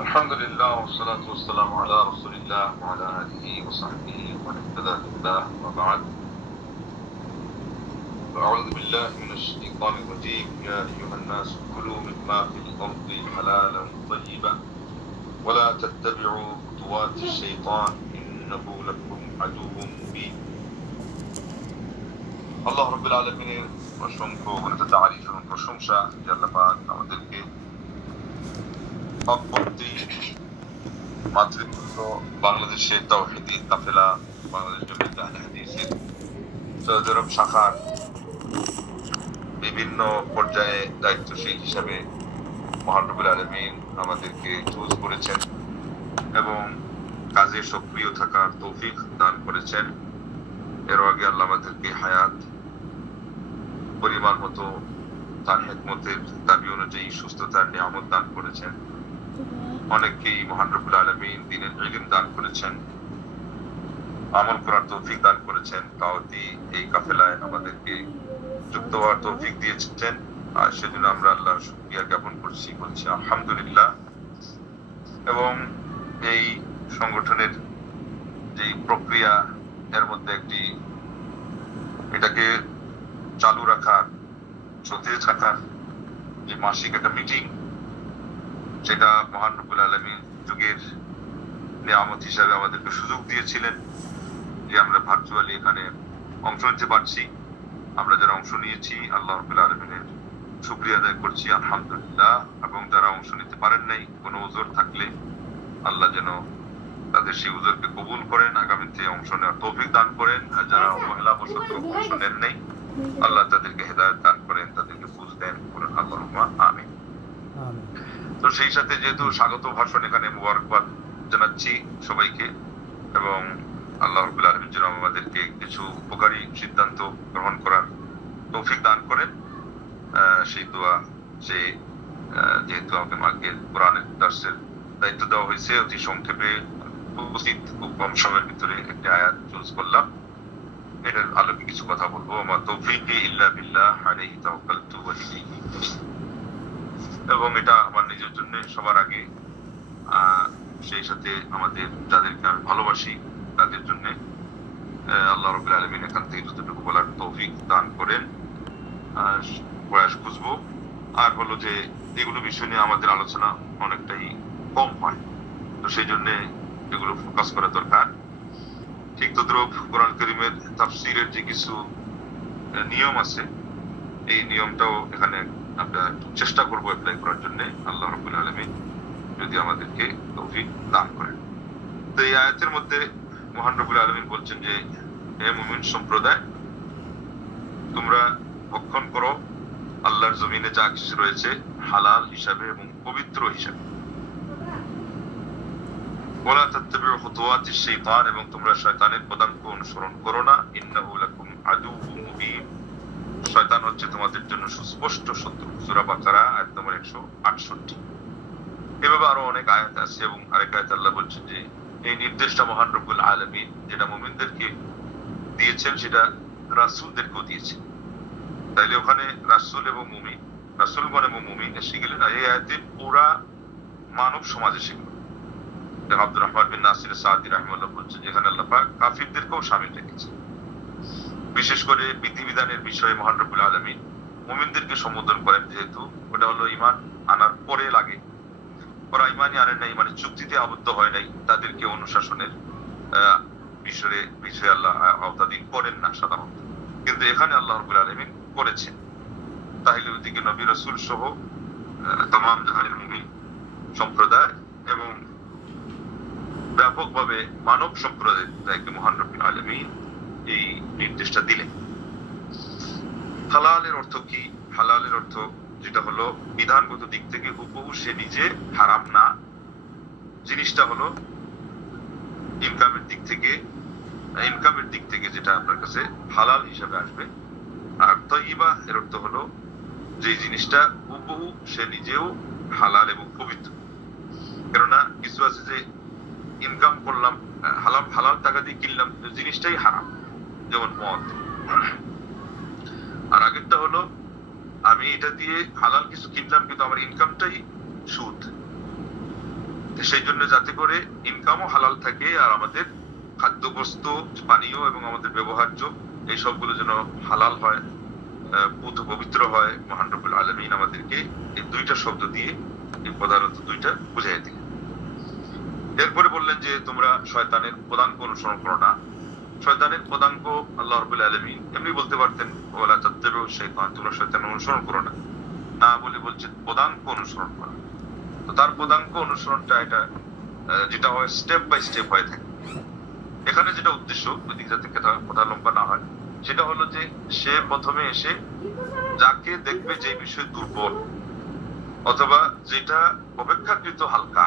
الحمد لله والصلاة والسلام على رسول الله وعلى آله وصحبه ومن اهتدى بهداه وبعد. أعوذ بالله من الشيطان الرجيم. يا أيها الناس كلوا مما في الأرض حلالا طيبا ولا تتبعوا خطوات الشيطان إنه لكم عدو مبين. আল্লাহ রাব্বুল আলামিনের অসংখ্য অগণিত তারিফ এবং প্রশংসা যে আল্লাহ পাক আমাদেরকে হকপন্থী মাতৃভূত বাংলাদেশের তাওহীদি কাফেলা বাংলাদেশ জামিয়াত আহলে হাদিসের সৌদি আরব শাখার বিভিন্ন পর্যায়ে দায়িত্বশীল হিসাবে মহান রব্বুল আলামিন আমাদেরকে চুজ করেছেন এবং কাজে সক্রিয় থাকার তৌফিক দান করেছেন। এর আগে আল্লাহ আমাদেরকে হায়াত পরিমাণ মতো তার হিকমতের দাবি অনুযায়ী সুস্থতার নিয়ামত দান করেছেন। অনেককেই মহান রব্বুল আলামিন দ্বীনের ইলম দান করেছেন, আমল করার তৌফিক দান করেছেন, দাওয়াতি এই কাফেলায় আমাদেরকে যুক্ত হওয়ার তৌফিক দিয়েছেন। আর সেজন্য আমরা আল্লাহর শুকরিয়া জ্ঞাপন করছি, বলছি আলহামদুলিল্লাহ। এবং এই সংগঠনের যে প্রক্রিয়া, এর মধ্যে একটি এটাকে চালু রাখার, সতেজ রাখার যে মাসিক একটা মিটিং, সেটা মহান রব্বুল আলামিন যুগের নিয়ামত হিসাবে আমাদেরকে সুযোগ দিয়েছিলেন যে আমরা ভার্চুয়ালি এখানে অংশ নিতে পারছি। আমরা যারা অংশ নিয়েছি আল্লাহ রাব্বুল আলামিনের শুকরিয়া আদায় করছি আলহামদুলিল্লাহ। এবং যারা অংশ নিতে পারেন নাই, কোনো উযর থাকলে আল্লাহ যেন তাদের সেই উযরকে কবুল করেন, আগামীতে অংশ নেওয়ার তৌফিক দান করেন। আর যারা মহিলাবশত অংশ নেন নাই, আল্লাহ তাদেরকে হেদায়েত দান করেন, তাদেরকে বুঝ দেন করেন। আল্লাহুম্মা আমিন। তো সেই সাথে যেহেতু স্বাগত ভাষণ, এখানে মুবারকবাদ জানাচ্ছি সবাইকে এবং আল্লাহ রাব্বুল আলামিন যেন আমাদেরকে কিছু উপকারী সিদ্ধান্ত গ্রহণ করার তৌফিক দান করেন, সেই দোয়া। যে যেহেতু আমাকে কোরআনের দার্সের দায়িত্ব দেওয়া হয়েছে, অতি সংক্ষেপে উপস্থিত খুব কম সময়ের ভিতরে একটি আয়াত চুজ করলাম, এটার আলোকে কিছু কথা বলবো। আমার তৌফিকি ইল্লা বিল্লাহ আলাইহি তাওয়াক্কালতু ওয়া ইলাইহি উনীব। এবং এটা আমার নিজের জন্য সবার আগে, সেই সাথে আমাদের যাদেরকে আমি ভালোবাসি তাদের জন্য আল্লাহ রাব্বুল আলামিন এখান থেকে যতটুকু বলার তৌফিক দান করেন, প্রয়াস খুঁজবো। আর হলো যে এগুলো বিষয় নিয়ে আমাদের আলোচনা অনেকটাই কম হয়, তো সেই জন্য এগুলো ফোকাস করা দরকার। ঠিক তদ্রুপ কোরআন কারীমের তাফসীরের যে কিছু নিয়ম আছে, এই নিয়মটাও এখানে আমরা চেষ্টা করবো অ্যাপ্লাই করার জন্য, আল্লাহ রাব্বুল আলামিন যদি আমাদেরকে তৌফিক দান করেন। তো এই আয়াতের মধ্যে মহান রব্বুল আলামিন বলছেন যে, হে মুমিন সম্প্রদায়, তোমরা ভক্ষণ করো আল্লাহর জমিনে যা কিছু রয়েছে হালাল হিসাবে এবং পবিত্র হিসাবে। ওয়ালা তাত্তাবিউ খুতুওয়াতিশ শাইতান, এবং তোমরা শয়তানের পদাঙ্ক অনুসরণ করো না। ইন্নাহু লাকুম আদুউম মুবিন, শয়তান হচ্ছে তোমাদের জন্য সুস্পষ্ট শত্রু। সূরা বাকারা আয়াত নম্বর 168। এভাবে আরো অনেক আয়াত আছে এবং আরেক আয়াতে আল্লাহ বলছেন যে এই নির্দেশটা মহান রব্বুল আলামিন যেটা মুমিনদেরকে দিয়েছেন, সেটা রাসূলদেরকেও দিয়েছেন। তাইলে ওখানে রাসূল এবং মুমিন, রাসূলগণ এবং মুমিন এসে গেলেন, আর এই আয়াতে পুরা মানব সমাজ এসে গেল। আব্দুর রহমান বিন নাসির সাদি রাহিমাহুল্লাহ বলছেন যেখানে আল্লাহ পাক কাফিরদেরকেও শামিল রেখেছেন। বিশেষ করে বিধিবিধানের বিষয়ে মহান রব্বুল আলামিন মুমিনদেরকে সম্বোধন করেন, যেহেতু ওটা হলো ঈমান আনার পরে লাগে। ওরা ঈমানই আনেন নাই, মানে চুক্তিতে আবদ্ধ হয় নাই, তাদেরকে অনুশাসনের বিষয়ে আল্লাহ আওতাধীন করেন না সাধারণত, কিন্তু এখানে আল্লাহ রাব্বুল আলামিন করেছেন। তাহলে ওইদিকে নবী রাসূল সহ তামাম জাহানের মুমিন সম্প্রদায় এবং ব্যাপকভাবে মানব সম্প্রদায়কে মহান রব্বুল আলামিন এই নির্দেশটা দিলেন। হালালের অর্থ কি? হালালের অর্থ যেটা হলো বিধানগত দিক থেকে হুবহু সে নিজে হারাম না, জিনিসটা হলো ইনকামের দিক থেকে যেটা আপনার কাছে হালাল হিসাবে আসবে। আর তাইয়্যিবা এর অর্থ হলো যে জিনিসটা হুবহু সে নিজেও হালাল এবং পবিত্র। কেননা কিছু আছে যে ইনকাম করলাম, হালাল টাকা দিয়ে কিনলাম, জিনিসটাই হারাম, যেমন মদ। আর আগেরটা হলো আমি এটা দিয়ে হালাল কিছু কিনলাম কিন্তু আমার ইনকামটাই সুদ। সেই জন্য যাতে করে ইনকামও হালাল থাকে আর আমাদের খাদ্যবস্তু, পানীয় এবং আমাদের ব্যবহার্য এই সবগুলো যেন হালাল হয়, পবিত্র হয়। মহান রব্বুল আলামিন আমাদেরকে এই দুইটা শব্দ দিয়ে, এই প্রধানত দুইটা বুঝাই দিলেন। এরপরে বললেন যে তোমরা শয়তানের পদাঙ্ক অনুসরণ করো না। শয়তানের পদাঙ্ক আল্লাহ রাব্বুল আলামিন এমনি বলতে পারতেন, ওয়ালা তাত্তাবিউ শাইতান, তোমরা শয়তানের অনুসরণ করো না, না বলে বলছেন পদাঙ্ক অনুসরণ করো। তো তার পদাঙ্ক অনুসরণটা এটা যেটা হয় স্টেপ বাই স্টেপ হয়ে থাকে। এখানে যেটা উদ্দেশ্য, ওইদিক যাতে কথা লম্বা না হয়, সেটা হলো যে সে প্রথমে এসে যাকে দেখবে যে বিষয় দুর্বল অথবা যেটা অপেক্ষাকৃত হালকা,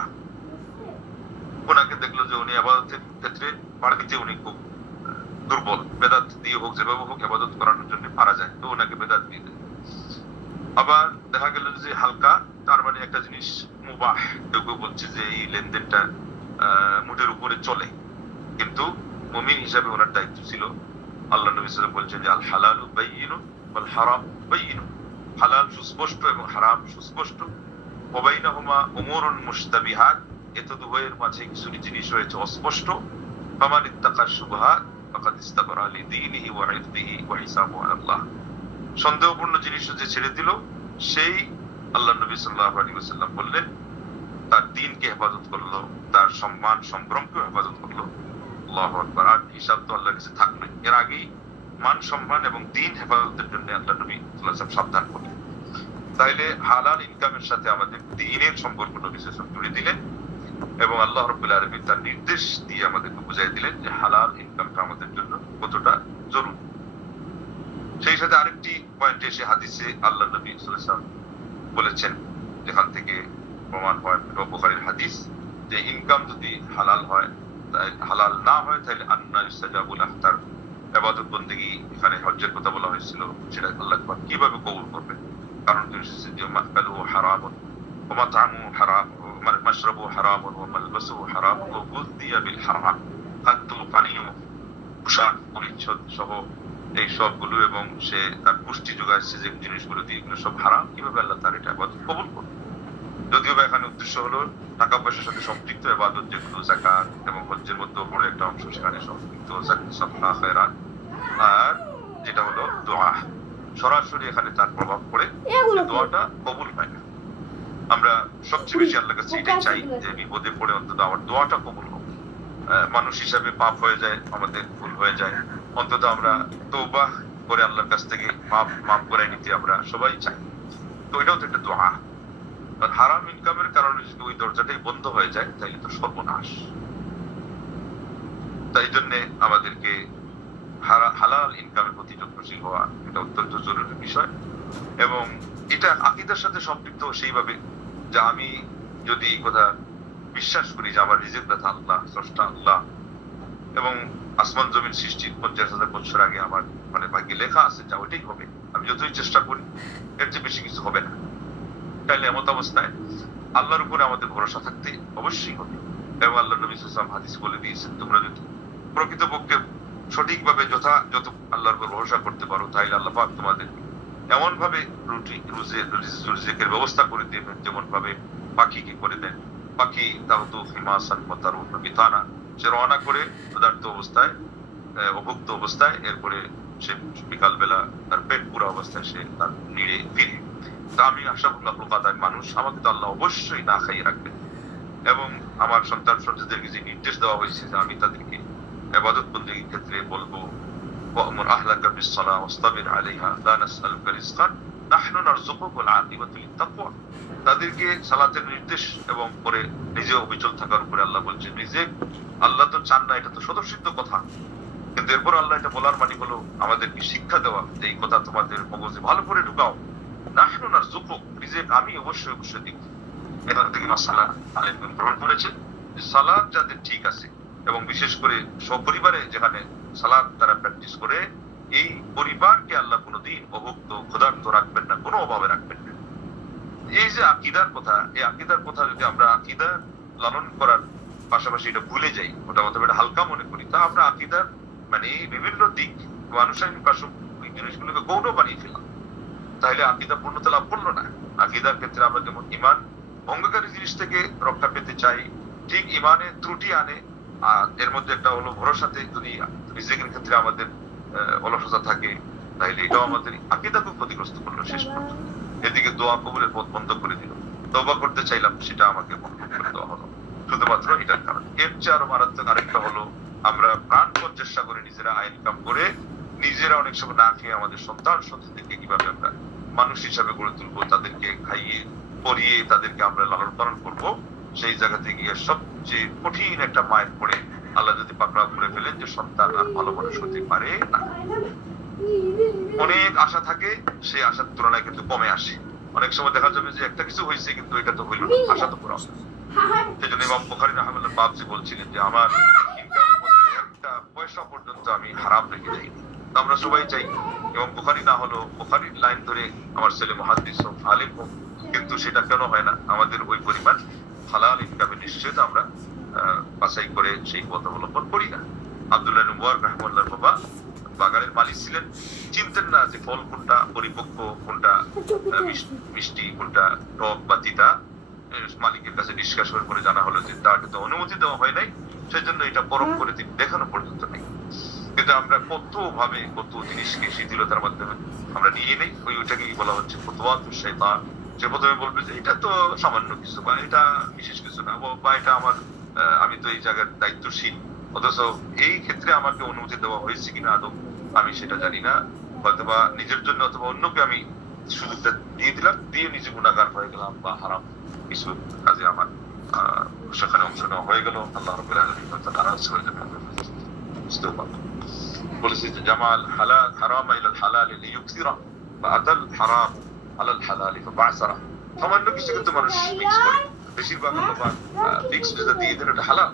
ওনাকে দেখলো যে উনি ইবাদতের ক্ষেত্রে বাড়িতে উনি খুব দুর্বল, বেদাত দিয়ে হোক যেভাবে হোক ইবাদত করানোর জন্য পারা যায়, তো ওনাকে বেদাত দিয়ে দেয়। আবার দেখা গেল যে হালকা, তার মানে একটা জিনিস মুবাহ, কেউ কেউ বলছে যে এই লেনদেনটা মুঠের উপরে চলে, কিন্তু মুমিন হিসাবে ওনার দায়িত্ব ছিল। আল্লাহ নবী সাল্লাল্লাহু আলাইহি ওয়াসাল্লাম বলছেন যে আল হালালু বাইয়িনুন ওয়াল হারাম বাইয়িনুন, হালাল সুস্পষ্ট এবং হারাম সুস্পষ্ট। ওয়া বাইনাহুমা উমুরুন মুশতাবিহাত, এত দুয়ের মাঝে কিছু জিনিস রয়েছে অস্পষ্ট। ফামান ইত্তাকা শুবহাত ফাকাদ ইস্তাবরা লিদীনিহি ওয়া ইরদিহি ওয়া হিসাবুহু আলাল্লাহ, সন্দেহপূর্ণ জিনিস যে ছেড়ে দিল সেই আল্লাহ নবী সাল্লাল্লাহু আলাইহি ওয়াসাল্লাম বললেন তার দ্বীনকে হেফাজত করলো, তার সম্মান সম্ভ্রমকে হেফাজত করলো। আল্লাহু আকবার। আর হিসাব তো আল্লাহর কাছে থাকবে। এর আগেই মান সম্মান এবং দ্বীন হেফাজতের জন্য আল্লাহ নবী সাল্লাল্লাহু আলাইহি ওয়াসাল্লাম সাবধান করলেন। তাইলে হালাল ইনকামের সাথে আমাদের দ্বীনের সম্পর্ক নবী সাল্লাল্লাহু আলাইহি ওয়াসাল্লাম জুড়ে দিলেন এবং আল্লাহ রাব্বুল আলামিন তার নির্দেশ দিয়ে আমাদেরকে বুঝাই দিলেন যে হালাল ইনকামটা আমাদের জন্য কতটা জরুরি। সেই সাথে আরেকটি পয়েন্টে এসে হাদিসে আল্লাহ নবী সাল্লাল্লাহু আলাইহি ওয়াসাল্লাম বলেছেন, যেখান থেকে প্রমাণ হয় বুখারীর হাদিস, যে ইনকাম যদি হালাল হয়, হালাল না হয় তাহলে আন্না ইস্তাজাবু লাহ, তার ইবাদত বন্দেগী, এখানে হজ্জের কথা বলা হয়েছিল, সেটা আল্লাহ পাক কিভাবে কবুল করবেন। কারণ তিনি এসেছে যে মাকালু হারামুন ওয়া মাতআমু হারাম, মাশরাবু হারামুন ওয়া মালবাসু হারামুন ওয়া গুযিয়া বিল হারাম, খাদ্য পানীয় পোশাক পরিচ্ছদ সহ এই সবগুলো এবং সে তার পুষ্টি যোগাচ্ছে যে জিনিসগুলো দিয়ে, এগুলো সব হারাম, কিভাবে আল্লাহ তার এটা ইবাদত কবুল করবে। যদিও বা এখানে উদ্দেশ্য হলো টাকা পয়সার সাথে সম্পৃক্ত ইবাদত, যেগুলো যাকাত এবং হজ্জের মধ্যে বড় একটা অংশ সেখানে সম্পৃক্ত, সাদকা খায়রাত, আর যেটা হলো দোয়া, সরাসরি এখানে তার প্রভাব পড়ে, দোয়াটা কবুল হয় না। আমরা সবচেয়ে বেশি আল্লাহর কাছে এটাই চাই যে বিপদে পড়ে অন্তত আমার দোয়াটা কবুল হোক। মানুষ হিসাবে পাপ হয়ে যায়, আমাদের ভুল হয়ে যায়, অন্তত আমরা তওবাহ করে আল্লাহর কাছ থেকে মাফ করে নিতে আমরা সবাই চাই। তো এটাও তো একটা দোয়া। হারাম ইনকামের কারণে যদি ওই দরজাটাই বন্ধ হয়ে যায় তাহলে তো সর্বনাশ। তাই জন্যে আমাদেরকে হালাল ইনকামের প্রতি যত্নশীল হওয়া এটা অত্যন্ত জরুরি বিষয়। এবং এটা আকীদার সাথে সম্পৃক্ত সেইভাবে যে আমি যদি এই কথা বিশ্বাস করি যে আমার রিজিক দাতা আল্লাহ, স্রষ্টা আল্লাহ, এবং আসমান জমিন সৃষ্টির 50,000 বছর আগে আমার মানে ভাগ্যে লেখা আছে যা ওইটাই হবে, আমি যতই চেষ্টা করি এর চেয়ে বেশি কিছু হবে না, তাহলে এমত অবস্থায় আল্লাহর উপরে আমাদের ভরসা থাকতে অবশ্যই হবে। এবং আল্লাহ নবী সাল্লাল্লাহু আলাইহি ওয়াসাল্লাম হাদিস বলে দিয়েছেন, তোমরা যদি প্রকৃতপক্ষে সঠিকভাবে যথাযথ আল্লাহর উপর ভরসা করতে পারো তাহলে আল্লাহ পাক তোমাদের এমন ভাবে রিজিকের ব্যবস্থা করে দেবেন যেমন ভাবে পাখিকে করে দেন। পাখি তাহতু হিমাসান মাতারুন বিতানা, সে রওনা করে ক্ষুধার্ত অবস্থায়, অভুক্ত অবস্থায়, এরপরে সে বিকাল বেলা তার পেট পুরা অবস্থায় সে তার নিড়ে ফিরে। তা আমি আশাফুল্লাহ কাদার মানুষ, আমাকে তো আল্লাহ অবশ্যই না খাইয়ে রাখবেন। এবং আমার সন্তান সন্ততিদেরকে যে নির্দেশ দেওয়া হয়েছে যে আমি তাদেরকে ইবাদত বন্দেগীর ক্ষেত্রে বলবো, ওয়া'মুর আহলাকা বিস-সালাহ ওয়াসতাবির আলাইহা লা নাসআলুকা রিজকান নাহনু নারযুকুকা ওয়াল আকিবাতু লিত-তাকওয়া, তাদেরকে সালাতের নির্দেশ এবং পরে নিজে অবিচল থাকার উপরে আল্লাহ বলছেন রিজিক আল্লাহ তো চান না, এটা তো স্বতঃসিদ্ধ কথা, কিন্তু এরপর আল্লাহ এটা বলার মানে হলো আমাদেরকে শিক্ষা দেওয়া যে এই কথা তোমাদের মগজে ভালো করে ঢুকাও। নাহনু নারযুকুক, রিজিক আমি অবশ্যই দিব। এখান থেকে মাসআলা আলেমগণ গ্রহণ করেছেন যে সালাত যাদের ঠিক আছে এবং বিশেষ করে সপরিবারে যেখানে সালাত তারা প্র্যাকটিস করে, এই পরিবারকে আল্লাহ কোনোদিন অভুক্ত ক্ষুধার্ত রাখবেন না, কোনো অভাবে রাখবেন না। এই যে আকীদার কথা, এই আকীদার কথা যদি আমরা আকীদা লালন করার পাশাপাশি এটা ভুলে যাই, ওটা অথবা এটা হালকা মনে করি, তা আমরা আকীদার মানে বিভিন্ন দিক আনুষঙ্গিক প্রাসঙ্গিক জিনিসগুলোকে গৌণ বানিয়ে ফেললাম, তাহলে আকীদা পূর্ণতা লাভ করলো না। আকীদার ক্ষেত্রে আমরা যেমন ঈমান ভঙ্গকারী জিনিস থেকে রক্ষা পেতে চাই, ঠিক ইমানে ত্রুটি আনে। আর এর মধ্যে একটা হলো ভরসাতে যদি রিজিকের ক্ষেত্রে আমাদের অলসতা থাকে, তাইলে এটাও আমাদের আকীদাকে ক্ষতিগ্রস্ত করলো শেষ পর্যন্ত। এদিকে দোয়া কবুলের পথ বন্ধ করে দিল। তওবা করতে চাইলাম, সেটা আমাকে বন্ধ করে দেওয়া হলো শুধুমাত্র এটার কারণে। এর চেয়ে আরো মারাত্মক আরেকটা হলো, আমরা প্রাণপণ চেষ্টা করে নিজেরা ইনকাম করে নিজেরা অনেক সময় না খেয়ে আমাদের সন্তান সন্ততিকে কিভাবে আমরা মানুষ হিসাবে গড়ে তুলবো, তাদেরকে খাইয়ে পরিয়ে তাদেরকে আমরা লালন পালন করবো, সেই জায়গাতে গিয়ে সবচেয়ে কঠিন একটা মায়ের পড়ে আল্লাহ যদি পাকড়াও করে ফেলেন যে সন্তান আর ভালো মানুষ হতে পারে না। অনেক আশা থাকে, সেই আশার তুলনায় কিন্তু কমে আসে। অনেক সময় দেখা যাবে যে একটা কিছু হয়েছে কিন্তু এটা তো হইল না, আশা তো পুরো। সেই জন্য ইমাম বুখারী রাহমাতুল্লাহ বাবজি বলছিলেন যে আমার ইনকামের মধ্যে একটা পয়সা পর্যন্ত আমি হারাম রেখে যাই। আমরা সবাই চাই ইমাম বুখারী না হলো বুখারীর লাইন ধরে আমার ছেলে মুহাদ্দিস হোক, আলিম হোক, কিন্তু সেটা কেন হয় না? আমাদের ওই পরিমাণ হালাল ইনকামের নিশ্চয়তা আমরা বাছাই করে সেই পথ অবলম্বন করি না। আব্দুল্লাহ ইবনে মুবারক রাহমাতুল্লাহ বাবা বাগানের মালিক ছিলেন, চিনতেন না যে ফল কোনটা পরিপক্ক, কোনটা মিষ্টি, কোনটা টক বা তিতা। মালিকের কাছে ডিসকাশনের পরে জানা হলো যে তাকে তো অনুমতি দেওয়া হয় নাই, সেজন্য এটা পরখ করে তিনি দেখানো পর্যন্ত নেই। কিন্তু আমরা কত ভাবে কত জিনিসকে শিথিলতার মাধ্যমে আমরা নিয়ে নেই। ওইটাকেই বলা হচ্ছে ফুতওয়াতুশ শাইতান। সে প্রথমে বলবে যে এটা তো সামান্য কিছু, বা এটা বিশেষ কিছু না, বা এটা আমার আমি তো এই জায়গার দায়িত্বশীল, অথচ এই ক্ষেত্রে আমাকে অনুমতি দেওয়া হয়েছে কিনা আদৌ আমি সেটা জানি না। হয়তোবা নিজের জন্য অথবা অন্যকে আমি সুযোগটা দিয়ে দিলাম, দিয়ে নিজে গুনাহগার হয়ে গেলাম, বা হারাম কিছু কাজে আমার সেখানে অংশ নেওয়া হয়ে গেল। আল্লাহ রাব্বুল আলামিন হয়তো নারাজ হয়ে যাবেন। বুঝতেও পারবো বলেছি যে জামাল হালাল হারাম ইলাল হালাল লিয়ুকসিরা বা আতাল হারাম আলাল হালাল ফাবাসরা। সামান্য কিছু কিন্তু মানুষ মিক্স করে, বেশিরভাগ মিক্স যেটা দিয়ে দেন এটা হালাল,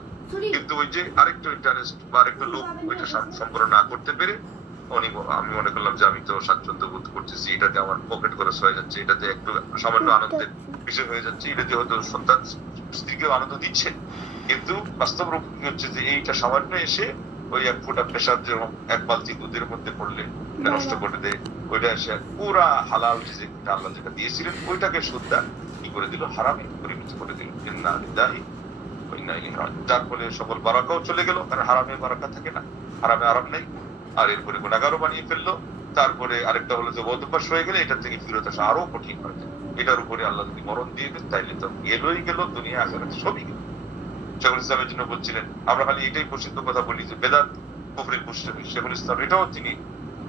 কিন্তু ওই যে আরেকটু ইন্টারেস্ট বা আরেকটু লোক ওইটা সম্পূর্ণ না করতে পেরে আমি মনে করলাম যে আমি তো স্বাচ্ছন্দ্য বোধ করতেছি, এটাতে আমার পকেট খরচ হয়ে যাচ্ছে, এটাতে একটু সামান্য আনন্দের বিষয় হয়ে যাচ্ছে, এটাতে হয়তো সন্তান স্ত্রীকেও আনন্দ দিচ্ছে, কিন্তু বাস্তব রূপ হচ্ছে যে এইটা সামান্য এসে ওই এক ফোঁটা প্রেসার যেরকম এক বালতি দুধের মধ্যে পড়লে নষ্ট করে দেয়, ওইটা এসে পুরা হালাল রিজিকটা আল্লাহ যেটা দিয়েছিলেন ওইটাকে সুদ্ধা কি করে দিল, হারামে পরিণত করে দিল। ইন্না লিল্লাহি ওয়া ইন্না ইলাইহি রাজিউন। যার ফলে সকল বারাকাও চলে গেল, কারণ হারামে বারাকা থাকে না, হারামে আরাম নেই, আর এরপরে গুনাহগারও বানিয়ে ফেললো। তারপরে আরেকটা হলো যে বদভ্যাস হয়ে গেলে এটা থেকে ফিরত আসা আরো কঠিন হয়ে যায়। এটার উপরে আল্লাহ যদি মরণ দিয়ে দেন তাইলে তো গেলই গেল, দুনিয়া আখিরাত সবই গেল। শেখুল ইসলামের জন্য বলছিলেন, আমরা খালি এটাই প্রসিদ্ধ কথা বলি যে বেদাত কুফরির মুশরিক। শেখুল ইসলাম এটাও তিনি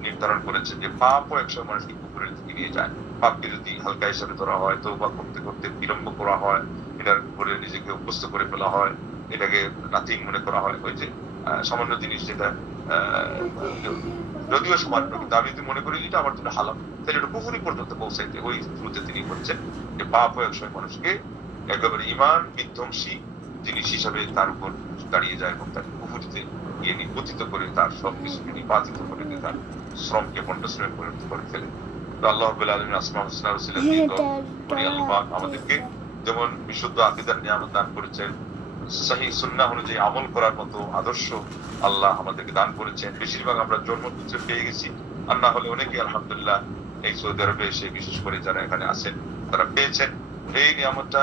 নির্ধারণ করেছেন যে পাপও একসময় মানুষকে কুফরের দিকে নিয়ে যায়। পাপকে যদি হালকা হিসাবে ধরা হয়, তওবা করতে করতে বিলম্ব করা হয়, এটার উপরে নিজেকে অভ্যস্ত করে ফেলা হয়, এটাকে নাথিং মনে করা হয়, ওই যে সামান্য জিনিস যেটা যদিও সামান্য, কিন্তু আমি যদি মনে করি যেটা আমার জন্য হালাল, তাহলে এটা কুফরি পর্যন্ত পৌঁছাইতে ওই শুরুতে তিনি বলছেন যে পাপও একসময় মানুষকে একেবারে ইমান বিধ্বংসী জিনিস হিসাবে তার উপর দাঁড়িয়ে যায় এবং তার কুফরিতে গিয়ে নিপতিত করে তার সবকিছুকে নিপাতিত করে দিয়ে তার শ্রমকে পণ্যশ্রমে পরিণত করে ফেলে। তো আল্লাহ রাব্বুল আলামিন আসমাউল হুসনা রাসূলের দিয়ে তো উনি আল্লাহ আমাদেরকে যেমন বিশুদ্ধ আকীদার নিয়ামত দান করেছেন, সহিহ সুন্নাহ অনুযায়ী আমল করার মতো আদর্শ আল্লাহ আমাদেরকে দান করেছেন। বেশিরভাগ আমরা জন্মসূত্রে পেয়ে গেছি, আর না হলে অনেকে আলহামদুলিল্লাহ এই সৌদি আরবে এসে বিশেষ করে যারা এখানে আছেন তারা পেয়েছেন। এই নিয়ামতটা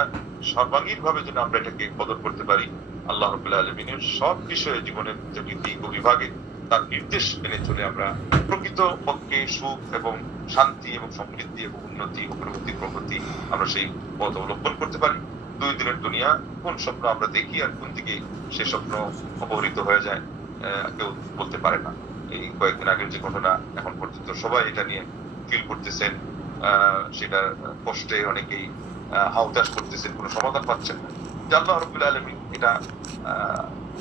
সর্বাঙ্গীন ভাবে যেন আমরা এটাকে কদর করতে পারি। আল্লাহ রাব্বুল আলামিনের সব বিষয়ে জীবনের যে দিক ও বিভাগে তার নির্দেশ মেনে চলে আমরা প্রকৃত পক্ষে সুখ এবং শান্তি এবং সমৃদ্ধি এবং উন্নতি অগ্রগতি প্রগতি আমরা সেই পথ অবলম্বন করতে পারি। দুই দিনের দুনিয়া কোন স্বপ্ন আমরা দেখি আর কোন দিকে সে স্বপ্ন অপহৃত হয়ে যায় কেউ বলতে পারে না। এই কয়েকদিন আগের যে ঘটনা, এখন পর্যন্ত সবাই এটা নিয়ে ফিল করতেছেন, সেটা কষ্টে অনেকেই হাউতাশ করতেছেন, কোনো সমাধান পাচ্ছেন না। আল্লাহ রাব্বুল আলামিন এটা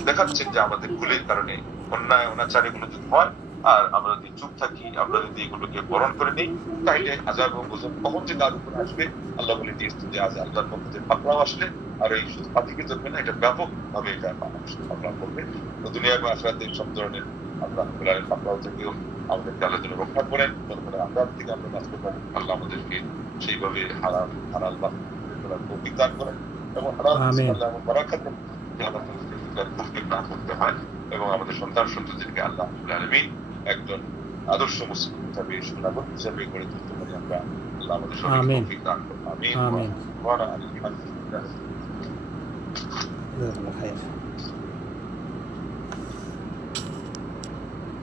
দেখাচ্ছেন যে আমাদের ভুলের কারণে অন্যায় অনাচার এগুলো যদি হয় আর আমরা যদি চুপ থাকি, আমরা যদি এগুলোকে বরণ করে নিই, তাইলে আযাব ও গজব কখন যে তার উপরে আসবে আল্লাহ বলে দিয়েছেন যে আজ আল্লাহর পক্ষ থেকে পাকড়াও আসলে আর এই শুধু পাতিকে ধরবে না, এটা ব্যাপক ভাবে এটা পাকড়াও করবে। তো দুনিয়া এবং আখিরাতে সব ধরনের আল্লাহ রাব্বুল আলামিন পাকড়াও থেকেও আমাদেরকে আল্লাহ যেন রক্ষা করেন, তারপরে আযাব থেকে আমরা বাঁচতে পারি। আল্লাহ আমাদেরকে সেইভাবে হালাল করার তৌফিক দান করেন এবং হালাল আল্লাহ এবং বারাকাত না করতে হয় এবং আমাদের সন্তান সন্ততিকে আল্লাহ রাব্বুল আলামিন একজন আদর্শ মুসলিম হিসাবে সুনাগরিক হিসাবে গড়ে তুলতে পারি আমরা। আল্লাহ আমাদের সবাইকে তৌফিক দান করুন। আমিন। جزاك الله خير.